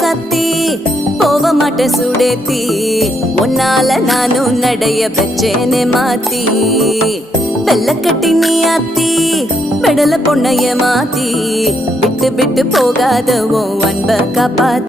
சத்தி போக மாட்ட சுடேத்தி உன்னால நானும் நடைய வச்சேனே மாத்தி வெள்ள கட்டி நீ ஆத்தி பெடல பொண்ணைய மாத்தி விட்டு விட்டு போகாத உன் அன்ப காப்பாத்தி